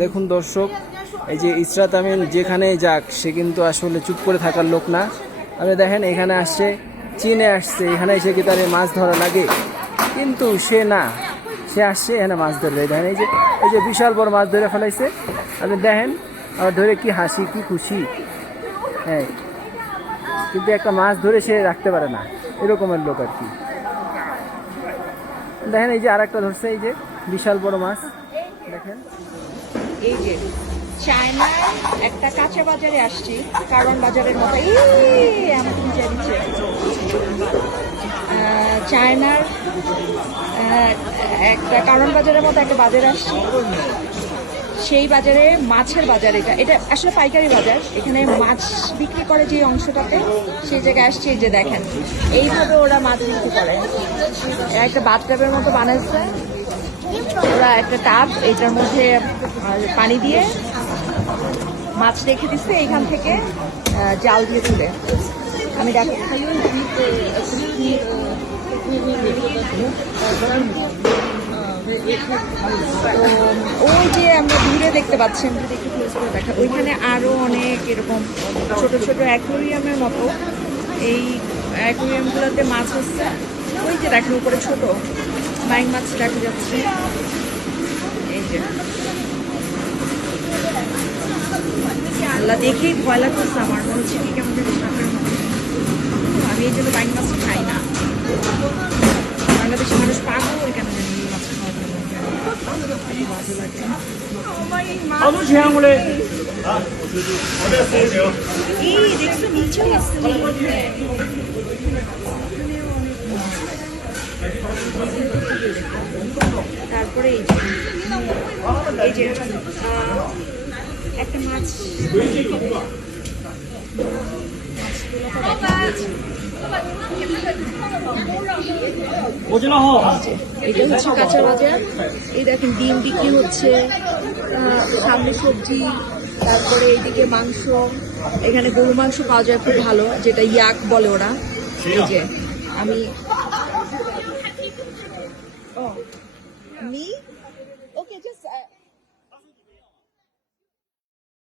দেখুন দর্শক, এই যে ইসরাত আমিন যেখানে যাক সে কিন্তু আসলে চুপ করে থাকার লোক না। আপনি দেখেন এখানে আসছে, চীনে আসছে, এখানে এসে কি তার মাছ ধরা লাগে? কিন্তু সে না, সে আসছে এখানে মাছ ধরবে। দেখেন এই যে বিশাল বড় মাছ ধরে ফেলাইছে। আপনি দেখেন আর ধরে কি হাসি, কি খুশি। হ্যাঁ, কিন্তু একটা মাছ ধরে সে রাখতে পারে না, এরকমের লোক আর কি। দেখেন এই যে আর একটা ধরছে, এই যে বিশাল বড় মাছ দেখেন। এই যে চায়নার একটা কাঁচা বাজারে আসছি, কারণ বাজারের মতো আমাকে নিচে দিচ্ছে। চায়নার একটা কারণ বাজারের মতো একটা বাজারে আসছি। সেই বাজারে মাছের বাজার, এটা আসলে পাইকারি বাজার। এখানে মাছ বিক্রি করে যে অংশটাতে, সেই জায়গায় আসছে। এই যে দেখেন এইভাবে ওরা মাছ বিক্রি করে। একটা বাথটাবের মতো বানাইছে ওরা, একটা টাব, এটার মধ্যে পানি দিয়ে মাছ রেখে দিচ্ছে, এইখান থেকে জাল দিয়ে তুলে। আমি দেখো ওই যে আমরা দূরে দেখতে পাচ্ছেন, দেখা ওইখানে আরো অনেক এরকম ছোট ছোট অ্যাকোয়ারিয়ামের মতো। এই অ্যাকোয়ারিয়ামগুলোতে মাছ হচ্ছে। ওই যে দেখেন উপরে ছোট বাইং মাছ দেখা যাচ্ছে। এই যে আল্লাহ, দেখেই ভয় লাগতেছে আমার, মনে হচ্ছে কি কেমন সাপের মতো। আমি এই জন্য বাইং মাছ খাই না। বাংলাদেশের মানুষ পাগল কেন জানি এই মাছ খাওয়ার জন্য, বাজে লাগে। এই দেখছো নিচে আসছে। তারপরে এই যে একটা মাছ, এটা হচ্ছে কাঁচা বাজার। এই দেখেন ডিম বিক্রি হচ্ছে, সামনে সবজি, তারপরে এইদিকে মাংস। এখানে গরু মাংস পাওয়া যায় খুব ভালো, যেটা ইয়াক বলে ওরা। এই যে আমি me? Okay, just